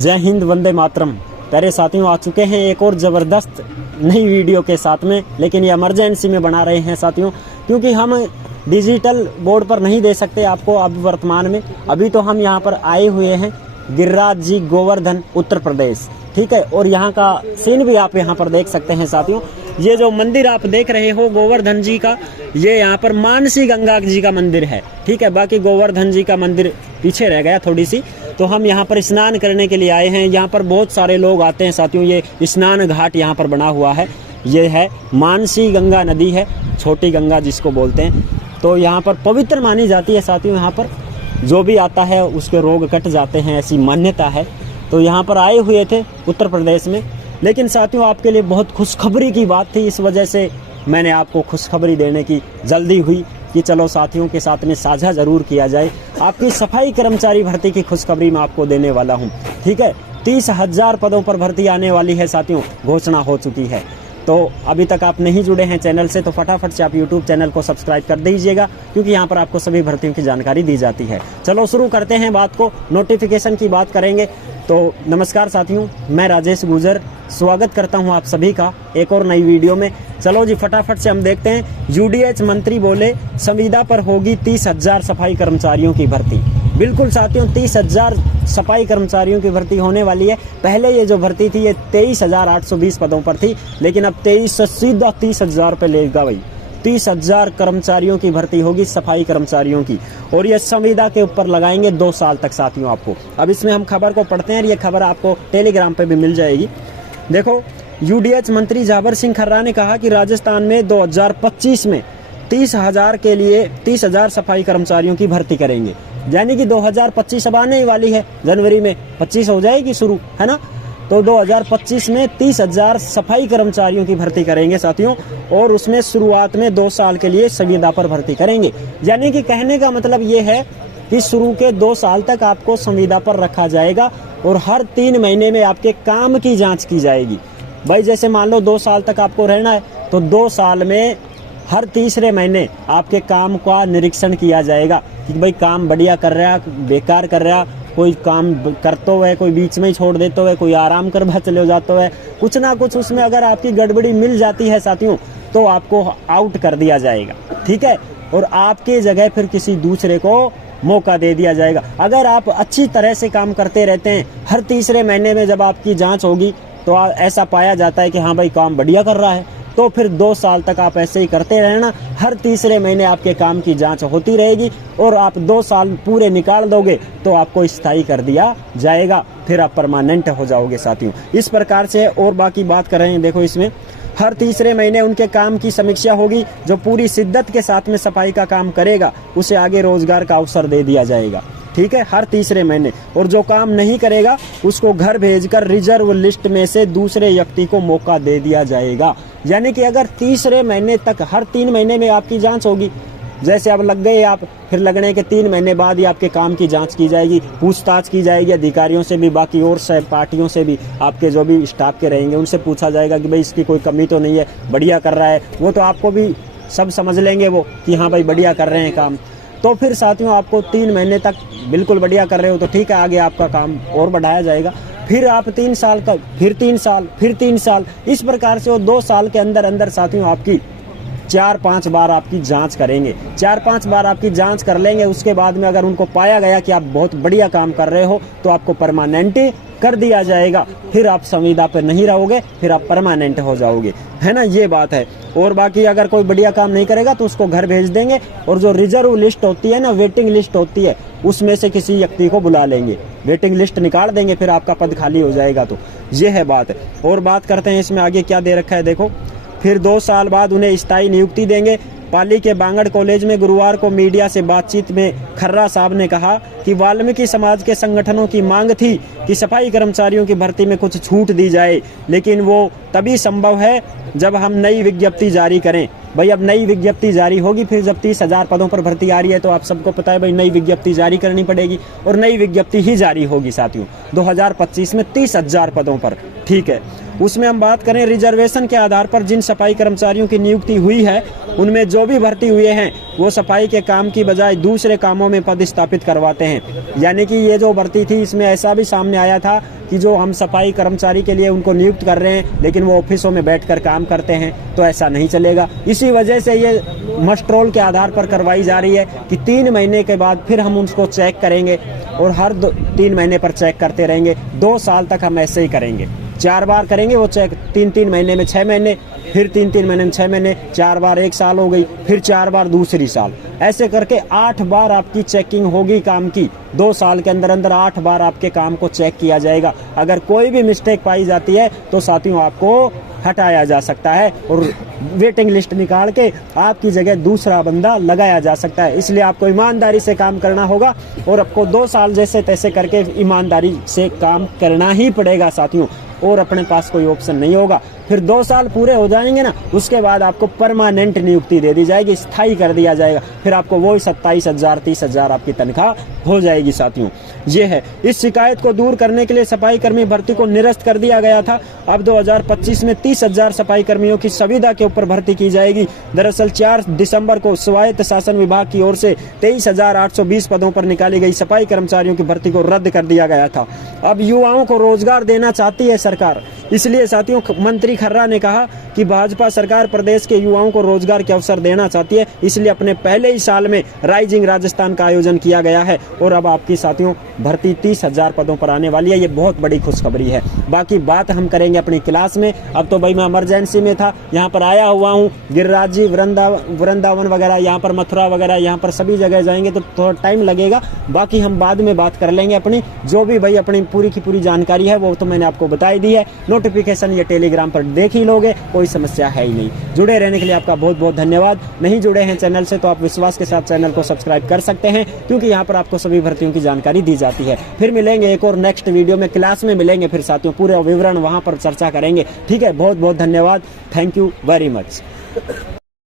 जय हिंद, वंदे मातरम। प्यारे साथियों, आ चुके हैं एक और ज़बरदस्त नई वीडियो के साथ में। लेकिन ये इमरजेंसी में बना रहे हैं साथियों, क्योंकि हम डिजिटल बोर्ड पर नहीं दे सकते आपको अब वर्तमान में। अभी तो हम यहाँ पर आए हुए हैं गिरिराज जी, गोवर्धन, उत्तर प्रदेश। ठीक है, और यहाँ का सीन भी आप यहाँ पर देख सकते हैं साथियों। ये जो मंदिर आप देख रहे हो गोवर्धन जी का, ये यहाँ पर मानसी गंगा जी का मंदिर है। ठीक है, बाकी गोवर्धन जी का मंदिर पीछे रह गया थोड़ी सी। तो हम यहाँ पर स्नान करने के लिए आए हैं। यहाँ पर बहुत सारे लोग आते हैं साथियों। ये स्नान घाट यहाँ पर बना हुआ है। ये है मानसी गंगा नदी है, छोटी गंगा जिसको बोलते हैं। तो यहाँ पर पवित्र मानी जाती है साथियों। यहाँ पर जो भी आता है उसके रोग कट जाते हैं, ऐसी मान्यता है। तो यहाँ पर आए हुए थे उत्तर प्रदेश में। लेकिन साथियों, आपके लिए बहुत खुशखबरी की बात थी, इस वजह से मैंने आपको खुशखबरी देने की जल्दी हुई कि चलो साथियों के साथ में साझा जरूर किया जाए। आपकी सफाई कर्मचारी भर्ती की खुशखबरी मैं आपको देने वाला हूं। ठीक है, 30,000 पदों पर भर्ती आने वाली है साथियों, घोषणा हो चुकी है। तो अभी तक आप नहीं जुड़े हैं चैनल से तो फटाफट से आप यूट्यूब चैनल को सब्सक्राइब कर दीजिएगा, क्योंकि यहाँ पर आपको सभी भर्तियों की जानकारी दी जाती है। चलो शुरू करते हैं बात को, नोटिफिकेशन की बात करेंगे। तो नमस्कार साथियों, मैं राजेश गुर्जर स्वागत करता हूं आप सभी का एक और नई वीडियो में। चलो जी फटाफट से हम देखते हैं। यूडीएच मंत्री बोले संविदा पर होगी 30,000 सफाई कर्मचारियों की भर्ती। बिल्कुल साथियों, 30,000 सफाई कर्मचारियों की भर्ती होने वाली है। पहले ये जो भर्ती थी ये 23,820 पदों पर थी, लेकिन अब 23 से सीधा 30,000 पे लेगा भाई। 30,000 कर्मचारियों की भर्ती होगी, सफाई कर्मचारियों की। और ये संविदा के ऊपर लगाएंगे 2 साल तक साथियों आपको। अब इसमें हम खबर को पढ़ते हैं, ये खबर आपको टेलीग्राम पे भी मिल जाएगी। देखो, यूडीएच मंत्री जाबर सिंह खर्रा ने कहा कि राजस्थान में 2025 में 30,000 के लिए 30,000 सफाई कर्मचारियों की भर्ती करेंगे। यानी कि 2025 अब आने ही वाली है, जनवरी में 25 हो जाएगी शुरू, है ना। तो 2025 में 30,000 सफाई कर्मचारियों की भर्ती करेंगे साथियों। और उसमें शुरुआत में 2 साल के लिए संविदा पर भर्ती करेंगे। यानी कि कहने का मतलब ये है कि शुरू के 2 साल तक आपको संविदा पर रखा जाएगा और हर 3 महीने में आपके काम की जांच की जाएगी। भाई जैसे मान लो 2 साल तक आपको रहना है, तो 2 साल में हर तीसरे महीने आपके काम का निरीक्षण किया जाएगा कि भाई काम बढ़िया कर रहा, बेकार कर रहा, कोई काम करते हुए कोई बीच में ही छोड़ देते हुए, कोई आराम कर चले जाते हुए, कुछ ना कुछ उसमें अगर आपकी गड़बड़ी मिल जाती है साथियों, तो आपको आउट कर दिया जाएगा। ठीक है, और आपके जगह फिर किसी दूसरे को मौका दे दिया जाएगा। अगर आप अच्छी तरह से काम करते रहते हैं, हर तीसरे महीने में जब आपकी जांच होगी तो ऐसा पाया जाता है कि हाँ भाई काम बढ़िया कर रहा है, तो फिर 2 साल तक आप ऐसे ही करते रहना। हर तीसरे महीने आपके काम की जांच होती रहेगी और आप 2 साल पूरे निकाल दोगे तो आपको स्थायी कर दिया जाएगा, फिर आप परमानेंट हो जाओगे साथियों। इस प्रकार से और बाकी बात कर रहे हैं। देखो, इसमें हर तीसरे महीने उनके काम की समीक्षा होगी। जो पूरी शिद्दत के साथ में सफाई का काम करेगा उसे आगे रोजगार का अवसर दे दिया जाएगा। ठीक है, हर तीसरे महीने। और जो काम नहीं करेगा उसको घर भेजकर रिजर्व लिस्ट में से दूसरे व्यक्ति को मौका दे दिया जाएगा। यानी कि अगर तीसरे महीने तक हर 3 महीने में आपकी जांच होगी, जैसे अब लग गए आप, फिर लगने के 3 महीने बाद ही आपके काम की जांच की जाएगी, पूछताछ की जाएगी अधिकारियों से भी, बाकी और सहपाठियों से भी, आपके जो भी स्टाफ के रहेंगे उनसे पूछा जाएगा कि भाई इसकी कोई कमी तो नहीं है, बढ़िया कर रहा है। वो तो आपको भी सब समझ लेंगे वो कि हाँ भाई बढ़िया कर रहे हैं काम। तो फिर साथियों आपको 3 महीने तक बिल्कुल बढ़िया कर रहे हो तो ठीक है, आगे आपका काम और बढ़ाया जाएगा। फिर आप 3 साल का, फिर 3 साल, फिर 3 साल, इस प्रकार से वो 2 साल के अंदर अंदर साथियों आपकी 4-5 बार आपकी जांच करेंगे। 4-5 बार आपकी जांच कर लेंगे। उसके बाद में अगर उनको पाया गया कि आप बहुत बढ़िया काम कर रहे हो तो आपको परमानेंट कर दिया जाएगा। फिर आप संविदा पर नहीं रहोगे, फिर आप परमानेंट हो जाओगे, है ना, ये बात है। और बाकी अगर कोई बढ़िया काम नहीं करेगा तो उसको घर भेज देंगे। और जो रिजर्व लिस्ट होती है ना, वेटिंग लिस्ट होती है, उसमें से किसी व्यक्ति को बुला लेंगे, वेटिंग लिस्ट निकाल देंगे, फिर आपका पद खाली हो जाएगा। तो ये है बात। और बात करते हैं इसमें आगे क्या दे रखा है। देखो, फिर 2 साल बाद उन्हें स्थायी नियुक्ति देंगे। पाली के बांगड़ कॉलेज में गुरुवार को मीडिया से बातचीत में खर्रा साहब ने कहा कि वाल्मीकि समाज के संगठनों की मांग थी कि सफाई कर्मचारियों की भर्ती में कुछ छूट दी जाए, लेकिन वो तभी संभव है जब हम नई विज्ञप्ति जारी करें। भाई अब नई विज्ञप्ति जारी होगी, फिर जब 30,000 पदों पर भर्ती आ रही है तो आप सबको पता है भाई नई विज्ञप्ति जारी करनी पड़ेगी, और नई विज्ञप्ति ही जारी होगी साथियों 2025 में 30,000 पदों पर। ठीक है, उसमें हम बात करें रिजर्वेशन के आधार पर जिन सफाई कर्मचारियों की नियुक्ति हुई है, उनमें जो भी भर्ती हुए हैं वो सफाई के काम की बजाय दूसरे कामों में पदस्थापित करवाते हैं। यानी कि ये जो भर्ती थी इसमें ऐसा भी सामने आया था कि जो हम सफाई कर्मचारी के लिए उनको नियुक्त कर रहे हैं लेकिन वो ऑफिसों में बैठकर काम करते हैं, तो ऐसा नहीं चलेगा। इसी वजह से ये मस्ट्रोल के आधार पर करवाई जा रही है कि 3 महीने के बाद फिर हम उनको चेक करेंगे और हर 3 महीने पर चेक करते रहेंगे। 2 साल तक हम ऐसे ही करेंगे, 4 बार करेंगे वो चेक, 3-3 महीने में 6 महीने, फिर 3-3 महीने में 6 महीने, 4 बार 1 साल हो गई, फिर 4 बार दूसरी साल, ऐसे करके 8 बार आपकी चेकिंग होगी काम की। 2 साल के अंदर अंदर 8 बार आपके काम को चेक किया जाएगा। अगर कोई भी मिस्टेक पाई जाती है तो साथियों आपको हटाया जा सकता है और वेटिंग लिस्ट निकाल के आपकी जगह दूसरा बंदा लगाया जा सकता है। इसलिए आपको ईमानदारी से काम करना होगा और आपको 2 साल जैसे तैसे करके ईमानदारी से काम करना ही पड़ेगा साथियों, और अपने पास कोई ऑप्शन नहीं होगा। फिर 2 साल पूरे हो जाएंगे ना, उसके बाद आपको परमानेंट नियुक्ति दे दी जाएगी, स्थायी कर दिया जाएगा। फिर आपको वही 27,000 30,000 आपकी तनख्वाह हो जाएगी साथियों। ये है, इस शिकायत को दूर करने के लिए सफाई कर्मी भर्ती को निरस्त कर दिया गया था। अब 2025 में 30,000 सफाई कर्मियों की संविदा के ऊपर भर्ती की जाएगी। दरअसल 4 दिसंबर को स्वायत्त शासन विभाग की ओर से 23,820 पदों पर निकाली गई सफाई कर्मचारियों की भर्ती को रद्द कर दिया गया था। अब युवाओं को रोजगार देना चाहती है सरकार, इसलिए साथियों मंत्री खर्रा ने कहा कि भाजपा सरकार प्रदेश के युवाओं को रोजगार के अवसर देना चाहती है, इसलिए अपने पहले ही साल में राइजिंग राजस्थान का आयोजन किया गया है और अब आपकी साथियों भर्ती 30,000 पदों पर आने वाली है। ये बहुत बड़ी खुशखबरी है। बाकी बात हम करेंगे अपनी क्लास में। अब तो भाई मैं इमरजेंसी में था, यहाँ पर आया हुआ हूँ, गिरिराज जी, वृंदावन वगैरह, यहाँ पर मथुरा वगैरह, यहाँ पर सभी जगह जाएंगे तो थोड़ा टाइम लगेगा। बाकी हम बाद में बात कर लेंगे अपनी, जो भी भाई अपनी पूरी की पूरी जानकारी है वो तो मैंने आपको बताई दी है। नोटिफिकेशन ये टेलीग्राम पर देख ही लोगे, कोई समस्या है ही नहीं। जुड़े रहने के लिए आपका बहुत बहुत धन्यवाद। नहीं जुड़े हैं चैनल से तो आप विश्वास के साथ चैनल को सब्सक्राइब कर सकते हैं, क्योंकि यहाँ पर आपको सभी भर्तियों की जानकारी दी जाती है। फिर मिलेंगे एक और नेक्स्ट वीडियो में, क्लास में मिलेंगे फिर साथियों, पूरे विवरण वहाँ पर चर्चा करेंगे। ठीक है, बहुत बहुत धन्यवाद। Thank you very much.